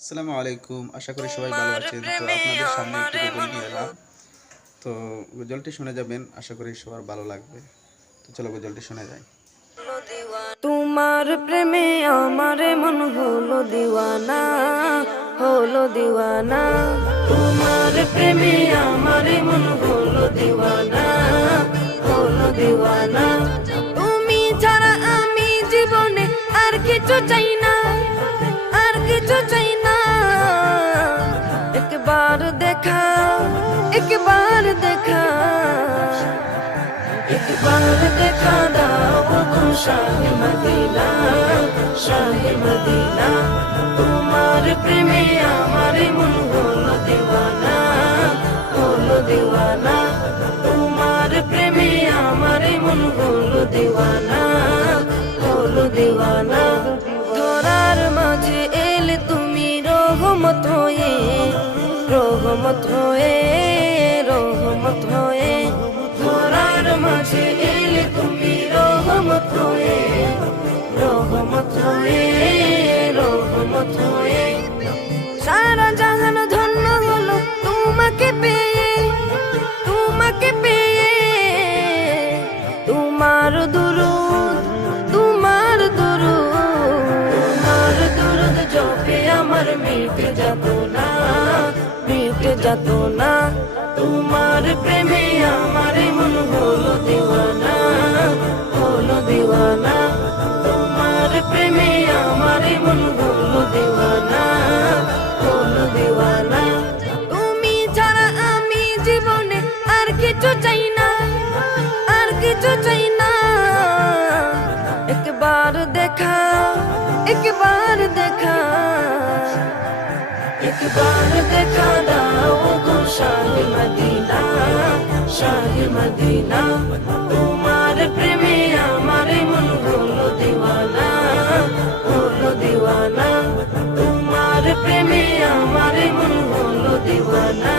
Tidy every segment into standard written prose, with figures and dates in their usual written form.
আসসালামু আলাইকুম। আশা করি সবাই ভালো আছেন। তো আপনাদের সামনে একটি গজল নিয়ে এলাম। তো গজলটি শুনে যাবেন, আশা করি সবার ভালো লাগবে। তো চলো গজলটি শুনে যাই। তোমার প্রেমে আমার মন হলো দিওয়ানা, হলো দিওয়ানা। তোমার প্রেমে আমার মন হলো দিওয়ানা, হলো দিওয়ানা। তুমি ছাড়া আমি জীবনে আর কিছু চাই না, আর কিছু চাই না। একবার দেখা, একবার দেখা, একবার দেখা দাও গো শাহে মদিনা, শাহে মদিনা। তোমার প্রেমে আমার মন হলো দিওয়ানা, হলো দিওয়ানা। তোমার প্রেমে আমার মন হলো দিওয়ানা, হলো দিওয়ানা। ধরার মাঝে এলে তুমি রহমত হয়ে, রহমত হয়ে, রহমত হয়ে। ধরার মাঝে এলে তুমি রহমত হয়ে, রহমত হয়ে, রহমত হয়ে। সারা জাহান ধন্য হলো তোমাকে পেয়ে, তোমাকে পেয়ে। তোমার দুরুদ, তোমার দুরুদ, তোমার দুরুদ জপে আমার মিটে যেত না, মিটে যেত না। তোমার প্রেমে আমার মন হলো দিওয়ানা, হলো দিওয়ানা। তোমার প্রেমে আমার মন হলো দিওয়ানা, হলো দিওয়ানা। তুমি ছাড়া আমি জীবনে আর কিছু চাই না, আর কিছু চাই না। একবার দেখা, একবার দেখা, একবার দেখা দাও গো শাহে মদিনা, শাহে মদিনা। তোমার প্রেমে আমার মন হলো দিওয়ানা, হলো দিওয়ানা। তোমার প্রেমে আমার মন হলো দিওয়ানা,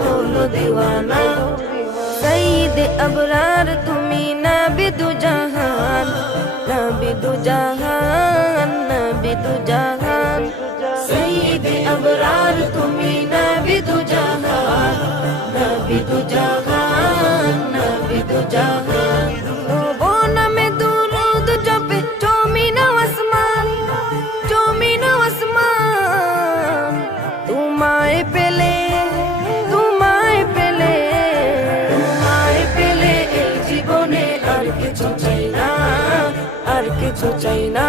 হলো দিওয়ানা। সঈদে আবরার তুমি নবী দু জাহান, নবী দু জাহান, নবী দু জাহান। সঈদে আবরার তুমি নবী দু জাহান, নবী দু জাহান, নবী দু জাহান। ও নামে দুরুদ জপে জমিন আসমান, জমিন আসমান। তোমায় পেলে, তোমায় পেলে, তোমায় পেলে এই জীবনে আর কিছু চাই না, আর কিছু চাই না।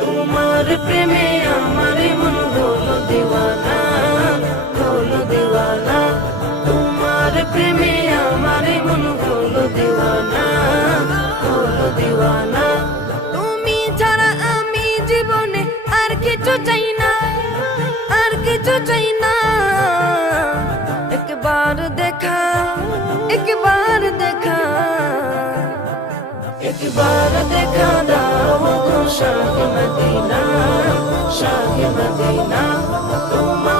তোমার প্রেমে আমার মন হলো দিওয়ানা, হলো দিওয়ানা। তোমার প্রেমে আমার মন হলো দিওয়ানা, হলো দিওয়ানা। তুমি ছাড়া আমি জীবনে আর কিছু চাই না, আর কিছু চাই না। একবার দেখা, একবার দেখা, একবার দেখা দাও গো শাহে মদিনা, শাহে মদিনা। তোমার